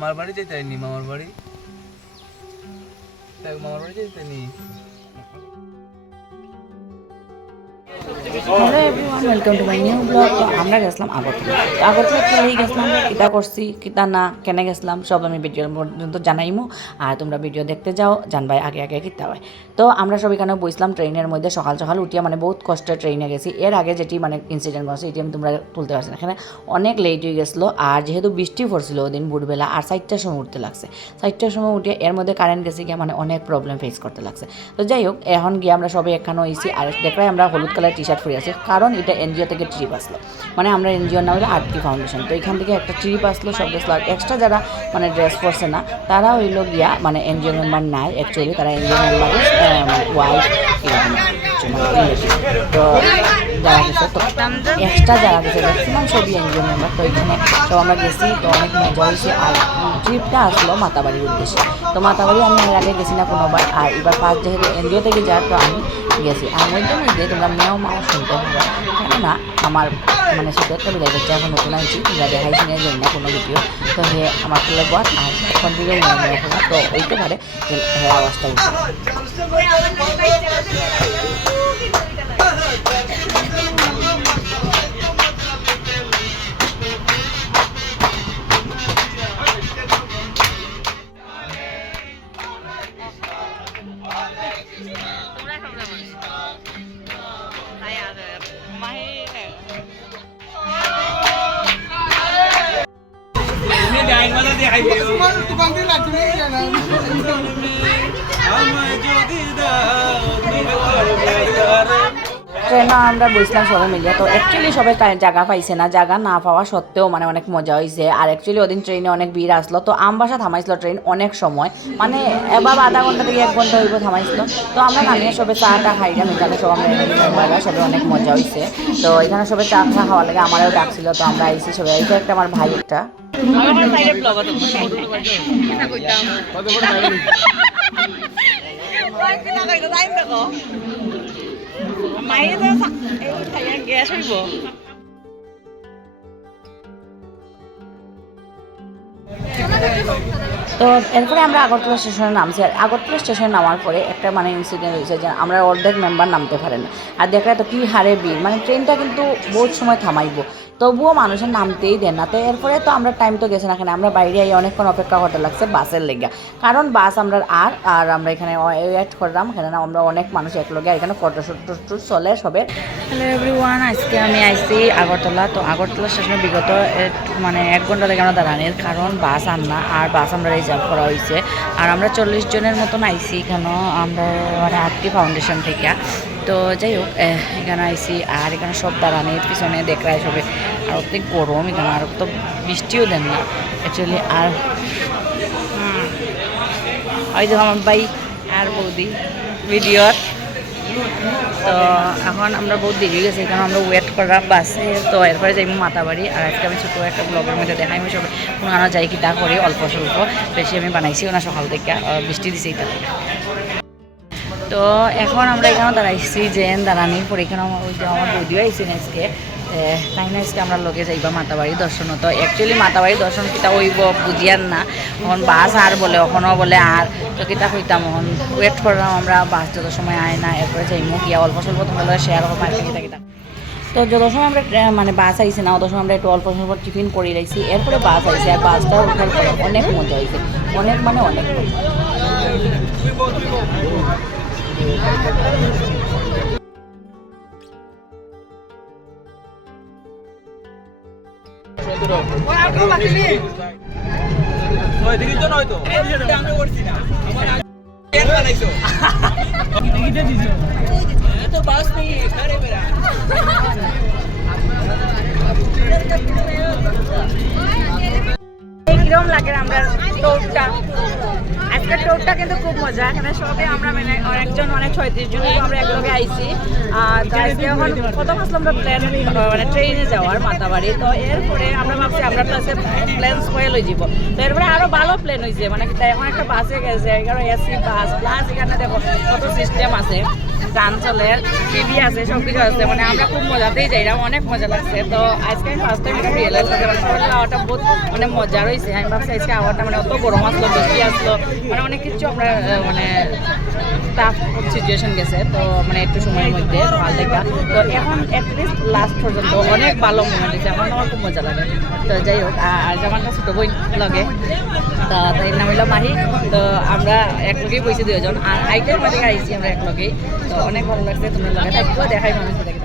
মামার বাড়ি যেতেনি মামার বাড়ি যেতেনি। Hello everyone, welcome to my new blog. তো আমরা গেছিলাম আগরতলা। আগরতলা চলেই গেছিলাম, কিতা করছি কিতা না কেন গেছিলাম সব আমি ভিডিওর পর্যন্ত জানাইমু। আর তোমরা ভিডিও দেখতে যাও, জানবাই আগে আগে কিতা হয়। তো আমরা সব এখানে বসলাম ট্রেনের মধ্যে, সকাল সকাল উঠিয়া মানে বহুত কষ্টে ট্রেনে গেছি। এর আগে যেটি মানে ইনসিডেন্ট করছে এটি আমি তোমরা তুলতে পারছি না, এখানে অনেক লেট হয়ে গেছিলো। আর যেহেতু বৃষ্টি পড়ছিল ওদিন ভোরবেলা, আর 4টার সময় উঠতে লাগছে। 4টার সময় উঠে এর মধ্যে কারেন্ট গেছে গিয়ে মানে অনেক প্রবলেম ফেস করতে লাগছে। তো যাই হোক, এখন গিয়ে আমরা সবাই এখানে হয়েছি। আর দেখাই আমরা হলুদ কালার টি শার্ট পরে আছি, কারণ এটা এনজিও থেকে ট্রিপ আসলো। মানে আমরা এনজিওর নাম হলো আরতি ফাউন্ডেশন। তো এখান থেকে একটা ট্রিপ আসলো, সব গেছিলো। আর এক্সট্রা যারা মানে ড্রেস পরছে না তারা হইল গিয়া মানে এনজিও মেম্বার নাই, অ্যাকচুয়ালি তারা এনজিও মেম্বারের ওয়াইফ এরকম। তো যারা গেছে, তো এক্সট্রা যারা গেছে ম্যাক্সিমাম সবই এনজিও মেম্বার। তো এখানে সব আমরা গেছি, তো অনেক মজা হয়েছে। আর ট্রিপটা আসলো মাতাবাড়ির উদ্দেশ্যে। তো মাতাবাড়ি আমি এর আগে গেছি না কোনোবার, আর এবার ফার্স্ট যেহেতু এনজিও থেকে যাওয়ার তো আমি গেছি। আর মধ্যে মধ্যে তোমরা মেয়েও মাও শুনতে হবে, কেননা আমার মানে সেটা একটা বিদায় করছে। এখন নতুন আইছি, তোমরা দেখাইছি না না কোনো ভিডিও। তো হে আমার তুলে বল আর এখন থেকে তো হইতে পারে যে হ্যাঁ আওয়াজটা উঠে। ট্রেনে আমরা বসলাম সবাই মিলিয়ে। তো অ্যাকচুয়ালি সবাই জায়গা পাইছে না, জায়গা না পাওয়া সত্ত্বেও মানে অনেক মজা হয়েছে। আর অ্যাকচুয়ালি ওদিন ট্রেনে অনেক ভিড় আসলো। তো আমবাসা থামাইছিল ট্রেন অনেক সময়, মানে এবার আধা ঘন্টা থেকে 1 ঘন্টা হইব থামাইছিল। তো আমরা নামিয়ে সবাই চাটা খাইলাম এখানে, সব আমরা মেম্বাররা সবাই অনেক মজা হয়েছে। তো এখানে সবাই চা খাওয়া লাগে, আমারও ডাকছিল। তো আমরা আইসি সবাই, এইটা একটা আমার ভাই একটা গ্যাস হইব। তো এরপরে আমরা আগরতলা স্টেশনে নামছি। আর আগরতলা স্টেশনে নামার পরে একটা মানে ইনসিডেন্ট হয়েছে যে আমরা অর্ধেক মেম্বার নামতে পারে না। আর দেখা তো কী হারে ভিড়, মানে ট্রেনটা কিন্তু বহুত সময় থামাইব, তবুও মানুষের নামতেই দেন না। তো এরপরে তো আমরা টাইম তো গেছে না, এখানে আমরা বাইরে অনেকক্ষণ অপেক্ষা করতে লাগছে বাসের লেগে, কারণ বাস আমরা আর আমরা এখানে ওয়েট করলাম। এখানে না আমরা অনেক মানুষ একলগে, আর এখানে ফটোশ্যুট চলে সবে। হ্যালো এভরিওয়ান, আজকে আমি আইছি আগরতলা। তো আগরতলা স্টেশনে বিগত মানে 1 ঘন্টা থেকে আমরা দাঁড়ানির, কারণ বাস আননা আর বাস আমরা রিজার্ভ করা হয়েছে। আর আমরা 40 জনের মতন আইছি এখানেও, আমরা মানে আরতি ফাউন্ডেশন থেকে। তো যাই হোক, এখানে আইসি আর এখানে সব দাঁড়ানির পিছনে দেখরাই সবে। আর অনেক গরম এখানে, আর তো বৃষ্টিও দেন না অ্যাকচুয়ালি। আর ওই যে আমার ভাই আর বৌদি ভিডিওর। তো এখন আমরা বহুত দেরি হয়ে গেছে, এখানে আমরা ওয়েট করার বাসে। তো এরপরে যাইব মাতাবাড়ি। আর আজকে আমি ছোটো একটা ব্লগের মধ্যে দেখাই আমি সব কোনো যাই কি তা করি, অল্প স্বল্প বেশি আমি বানাইছি ওনা সকাল থেকে, বৃষ্টি দিছে এটা। তো এখন আমরা এখানে দাঁড়াইছি যে দাঁড়ানির পরে এখানে ওই যে আমার বৌদিও আইসি আজকে, তাই না আজকে আমরা লোকে যাইবা মাতাবাড়ি দর্শন। তো অ্যাকচুয়ালি মাতাবাড়ি দর্শন কিতা হইব বুঝিয়ার না, এখন বাস আর বলে ওখানেও বলে আর, তো কিতা হইতাম এখন ওয়েট করলাম আমরা, বাস যত সময় আয় না। এরপরে যাইমু গিয়া অল্প স্বল্প তোমরা শেয়ার করবো আর কিতা কিতা। তো যত সময় আমরা মানে বাস আইসি না অত সময় আমরা একটু অল্প স্বল্প টিফিন করে রাখছি। এরপরে বাস আইসি, আর বাসটা ওঠার পরে অনেক মজা হয়েছে, অনেক মানে অনেক মজা। কিরকম লাগে আমরা টোটটা, আজকের টোটটা কিন্তু খুব মজা। এখানে সবে আমরা মানে অনেকজন মানে 36 জন আমরা একলগে আইছি। আর আজকে এখন প্রথম আসলে আমরা প্ল্যান মানে ট্রেনে যাওয়ার মাতাবাড়ি। তো এরপরে আমরা ভাবছি আমরা প্লাসে প্ল্যান স্পয়েল হয়ে যাব। তো এরপরে আরও ভালো প্ল্যান হয়েছে, মানে এখন একটা বাসে গেছে, এখানে এসি বাস প্লাস এখানে দেখো কত সিস্টেম আছে। গান চলে, টিভি আছে, সব কিছু আছে, মানে আমরা খুব মজাতেই যাইলাম, অনেক মজা লাগছে। তো আজকে আমি ফার্স্ট টাইম এটা রিয়েলাইজ করতে পারছি মানে আওয়াটা বহুত মানে মজা রয়েছে। আমি ভাবছি আজকে আওয়াটা মানে অত গরম আসলো, বৃষ্টি আসলো, মানে অনেক কিছু আমরা মানে টাফ সিচুয়েশন গেছে। তো মানে একটু সময়ের মধ্যে ভালো দেখা, তো এখন অ্যাটলিস্ট লাস্ট পর্যন্ত অনেক ভালো মোমেন্ট হয়েছে, এখন আমার খুব মজা লাগে। তো যাই হোক, আর জামানটা ছোটো বই লাগে, তো তাই নাম হইলো মাহি। তো আমরা একলগেই বইছি দুজন, আর আইটের মধ্যে আইছি আমরা একলগেই। তো অনেক ভালো লাগছে, তুমি লগে থাকবো, দেখাই মানুষ দেখে।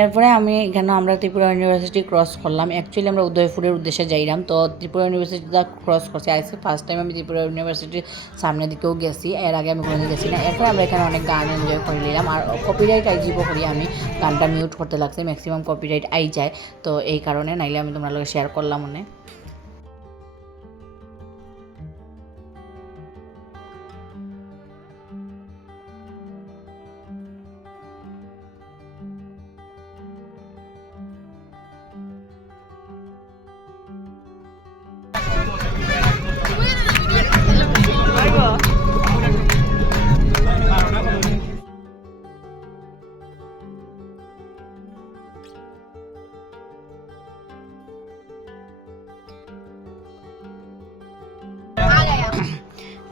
এরপরে আমি এখানে আমরা ত্রিপুরা ইউনিভার্সিটি ক্রস করলাম। অ্যাকচুয়ালি আমরা উদয়পুরের উদ্দেশ্যে যাইলাম, তো ত্রিপুরা ইউনিভার্সিটিটা ক্রস করছি। আজকে ফার্স্ট টাইম আমি ত্রিপুরা ইউনিভার্সিটির সামনের দিকেও গেছি, এর আগে আমি কোনোদিন গেছি না। এরপর আমরা এখানে অনেক গান এনজয় করে নিলাম, আর কপিরাইট আইজিবো করি আমি গানটা মিউট করতে লাগছে, ম্যাক্সিমাম কপিরাইট আই যায়, তো এই কারণে নাইলে আমি তোমার লগে শেয়ার করলাম মনে।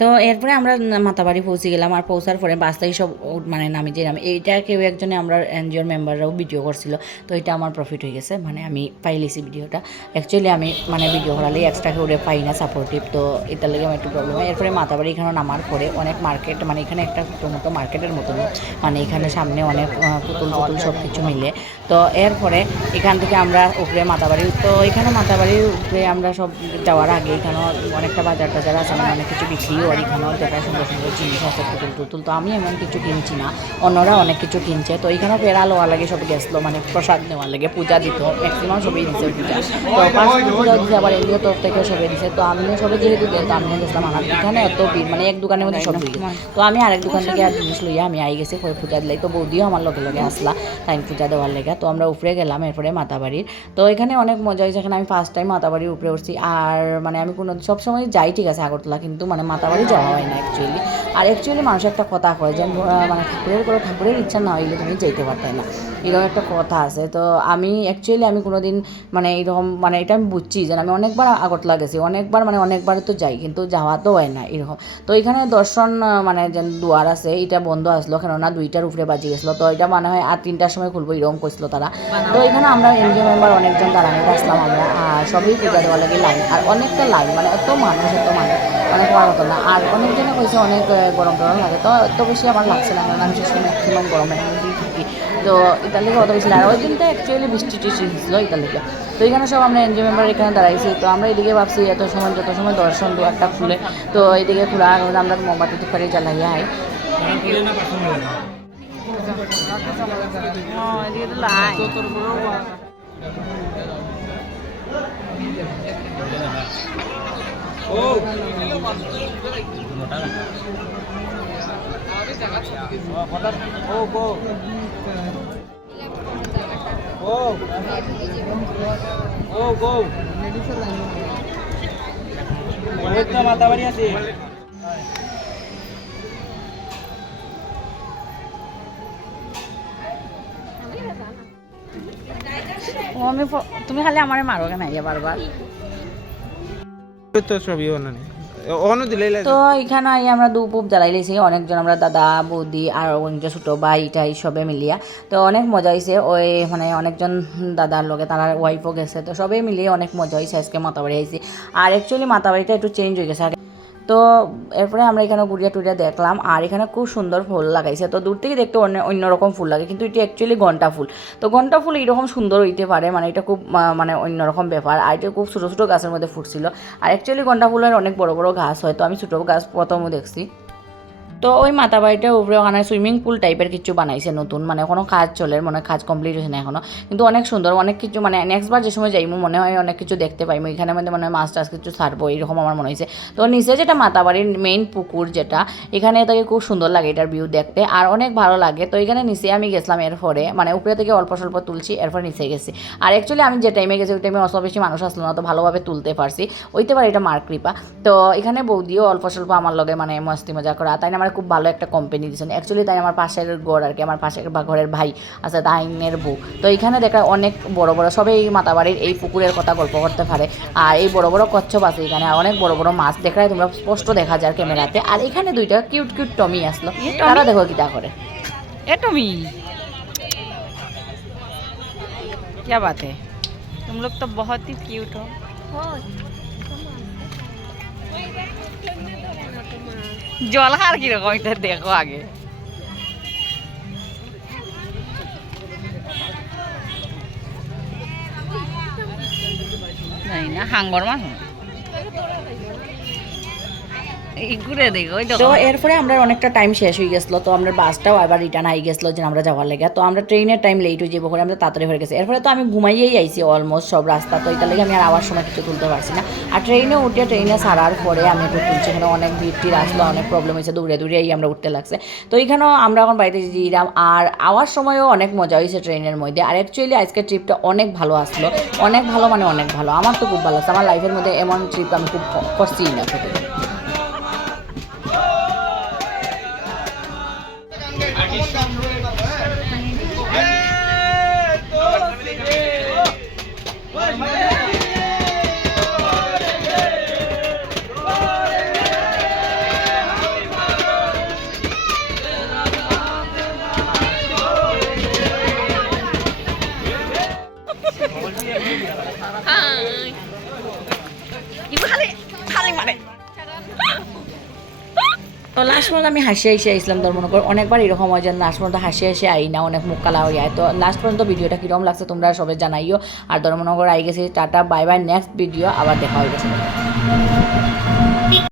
তো এরপরে আমরা মাতাবাড়ি পৌঁছে গেলাম, আর পৌঁছার পরে বাসটাই সব মানে নামি যেলাম। এইটা কেউ একজনে আমরা এনজিওর মেম্বাররাও ভিডিও করছিল, তো এটা আমার প্রফিট হয়ে গেছে, মানে আমি পাইলিছি ভিডিওটা। অ্যাকচুয়ালি আমি মানে ভিডিও করালে এক্সট্রা করে পাই না সাপোর্টিভ, তো এটার লেগে আমার একটু প্রবলেম হয়। এরপরে মাতাবাড়ি এখানে নামার পরে অনেক মার্কেট, মানে এখানে একটা ছোটো মতো মার্কেটের মতন, মানে এখানে সামনে অনেক পুতুল টুতুল সব কিছু মিলে। তো এরপরে এখান থেকে আমরা উপরে মাতাবাড়ি, তো এখানে মাতাবাড়ির উপরে আমরা সব যাওয়ার আগে এখানে অনেকটা বাজার টাজার আছে, মানে অনেক কিছু বিক্রিও, আর এখানেও দেখায় সুন্দর সুন্দর জিনিস আছে পুতুল টুতুল। তো আমি এমন কিছু কিনছি না, অন্যরা অনেক কিছু কিনছে। তো এখানেও পেড়া লোয়া লাগে, সব গেছিলো মানে প্রসাদ নেওয়ার লাগে, পূজা দিত, ম্যাক্সিমাম সবই দিছে পূজা। তো পাঁচ পূজা দিচ্ছে, আবার এনজিও তরফ থেকেও সবাই দিছে। তো আমিও সবাই যেহেতু দেয়, তো আমিও গেছিলাম। আমার এখানে এত ভিড়, মানে এক দোকানের মধ্যে সব ভিড়। তো আমি আরেক দোকান থেকে আর জিনিস লইয়া আমি আই গেছি পূজা দিলাই। তো বৌদিও আমার লগে লগে আসলা টাইম পূজা দেওয়ার লেগে। তো আমরা উপরে গেলাম এরপরে মাতাবাড়ির। তো এখানে অনেক মজা হয়েছে, এখানে আমি ফার্স্ট টাইম মাতাবাড়ির উপরে উঠছি। আর মানে আমি কোনো সবসময় যাই ঠিক আছে আগরতলা, কিন্তু মানে মাতাবাড়ি যাওয়া হয় না অ্যাকচুয়ালি। আর অ্যাকচুয়ালি মানুষ একটা কথা কয় যে মানে ঠাকুরের ইচ্ছা না হইলে তুমি যেতে পারতে না, এরকম একটা কথা আছে। তো আমি অ্যাকচুয়ালি আমি কোনো দিন মানে এরকম মানে এটা আমি বুঝছি যে আমি অনেকবার আগরতলা গেছি, অনেকবার তো যাই, কিন্তু যাওয়া তো হয় না এরকম। তো এখানে দর্শন মানে যে দুয়ার আছে এটা বন্ধ আসলো, কেননা 2টার উপরে বাজি গেছিলো। তো এটা মনে হয় আর 3টার সময় খুলবো এরকম করছিল তারা। তো এখানে আমরা এনজিও মেম্বার অনেকজন দাঁড়ানিতে আসলাম আমরা, আর সবই পূজা দেওয়া লাগে লাইন, আর অনেকটা লাইন, মানে এত মানুষ অনেক হওয়ার মতো না। আর অনেকজনে কইছে অনেক গরম টরম লাগে, তো এত বেশি আমার লাগছে না, কারণ আমি সবসময় ম্যাক্সিমাম গরমের মধ্যেই থাকি। তো এটার লেগে অত বেশি লাগে। ওই দিনটা অ্যাকচুয়ালি বৃষ্টি টিষ্টি ছিল এটার লেগে। তো এখানে সব আমরা এনজিও মেম্বার এখানে দাঁড়াইছি। তো আমরা এদিকে ভাবছি যত সময় দর্শন দুয়ারটা খুলে, তো এইদিকে খোলা আমরা মোমবাতি তুপারি জ্বালাইয়া আই। এদিকে তো লাই মাতাবাড়ি আছে। তুমি খালি আমার মারো কেন বারবার। তো এখানে আমরা ধূপ জ্বালাই লেছি অনেকজন, আমরা দাদা বৌদি আর অনেকজন ছোটো ভাই টাই সবে মিলিয়া। তো অনেক মজা হয়েছে, ওই মানে অনেকজন দাদার লগে তারা ওয়াইফও গেছে, তো সবাই মিলিয়ে অনেক মজা হয়েছে। আজকে মাতাবাড়ি আইছি, আর অ্যাকচুয়ালি মাতাবাড়িটা একটু চেঞ্জ হয়ে গেছে। তো এরপরে আমরা এখানে গুড়িয়া টুড়িয়া দেখলাম, আর এখানে খুব সুন্দর ফুল লাগাইছে। তো দূর থেকে দেখতে অন্যরকম ফুল লাগে, কিন্তু এটা অ্যাকচুয়ালি ঘণ্টা ফুল। তো ঘণ্টা ফুল এইরকম সুন্দর হইতে পারে, মানে এটা খুব মানে অন্যরকম ব্যাপার। আর এটা খুব ছোটো ছোটো গাছের মধ্যে ফুটছিল, আর অ্যাকচুয়ালি ঘণ্টা ফুলের অনেক বড় বড় গাছ হয়, তো আমি ছোটো গাছ প্রথমও দেখছি। তো ওই মাতা বাড়িটার উপরে ওখানে সুইমিং পুল টাইপের কিছু বানাইছে নতুন, মানে কোনো কাজ চলে, মনে হয় কাজ কমপ্লিট হয়েছে না এখনো, কিন্তু অনেক সুন্দর, অনেক কিছু, মানে নেক্সট বার যে সময় যাইমু মনে হয় অনেক কিছু দেখতে পাইমু এখানে মধ্যে, মনে হয় মাছ টাছ কিছু ছাড়বো এরকম আমার মনে হয়েছে। তো নিচে যেটা মাতাবাড়ির মেইন পুকুর যেটা, এখানে তাকে খুব সুন্দর লাগে এটার ভিউ দেখতে আর অনেক ভালো লাগে। তো এখানে নিচে আমি গেছিলাম, এরপরে মানে উপরে থেকে অল্প স্বল্প তুলছি, এরপর নিচে গেছি। আর অ্যাকচুয়ালি আমি যে টাইমে গেছি ওই টাইমে অত বেশি মানুষ আসলো না, তো ভালোভাবে তুলতে পারছি, ওইতে পারে এটা মার কৃপা। তো এখানে বৌদিও অল্প স্বল্প আমার লগে মানে মস্তি মজা করা, তাই আমার খুব ভালো একটা কোম্পানি দিয়েছেন অ্যাকচুয়ালি, তাই আমার পাশের ঘর আর কি, আমার পাশের ঘরের ভাই আছে তাইনের বউ। তো এখানে দেখা অনেক বড় বড় সবাই এই মাতাবাড়ির এই পুকুরের কথা গল্প করতে পারে, আর এই বড় বড় কচ্ছপ আছে এখানে, আর অনেক বড় বড় মাছ দেখায় তোমরা স্পষ্ট দেখা যায় ক্যামেরাতে। আর এখানে দুইটা কিউট কিউট টমি আসলো, তারা দেখো কিটা করে। ए टमी, क्या बात है, तुम लोग तो बहुत ही क्यूट हो। জল খার কিরকম এটা দেখো আগে। নাই না হাঙ্গর মাছ ঘুরে দেখো। তো এরপরে আমরা অনেকটা টাইম শেষ হয়ে গেছিলো, তো আমরা বাসটাও আবার রিটার্ন আই গেছিলো যে আমরা যাওয়ার লেগে, তো আমরা ট্রেনের টাইম লেট হয়ে যাবো করে আমরা তাড়াতাড়ি হয়ে গেছি। এরপরে তো আমি ঘুমাইয়েই আইছি অলমোস্ট সব রাস্তা, তো এটার লেগে আমি আর আবার সময় কিছু তুলতে পারছি না। আর ট্রেনে উঠে ট্রেনে ছাড়ার পরে আমি একটু তুলছি, এখানে অনেক ভিড় আসলো, অনেক প্রবলেম হয়েছে, দৌড়ে দৌড়েই আমরা উঠতে লাগছে। তো এখানেও আমরা এখন বাড়িতে যেলাম, আর আওয়ার সময়ও অনেক মজা হয়েছে ট্রেনের মধ্যে। আর অ্যাকচুয়ালি আজকের ট্রিপটা অনেক ভালো আসলো, অনেক ভালো মানে অনেক ভালো, আমার তো খুব ভালো লাগছে, আমার লাইফের মধ্যে এমন ট্রিপ আমি খুব করছি না খেতে। তো লাস্ট পর্যন্ত আমি হাসি হাসি আইসলাম, তোর মনে করো অনেকবার এরকম হয় যে লাস্ট পর্যন্ত হাসি হাসি আই না, অনেক মুখ কালা হয়ে যায়। তো লাস্ট পর্যন্ত ভিডিওটা কীরকম লাগছে তোমরা সবাই জানাইও। আর ধর্মনগর আই গেছি, tata bye bye, next video আবার দেখা হয়ে গেছে।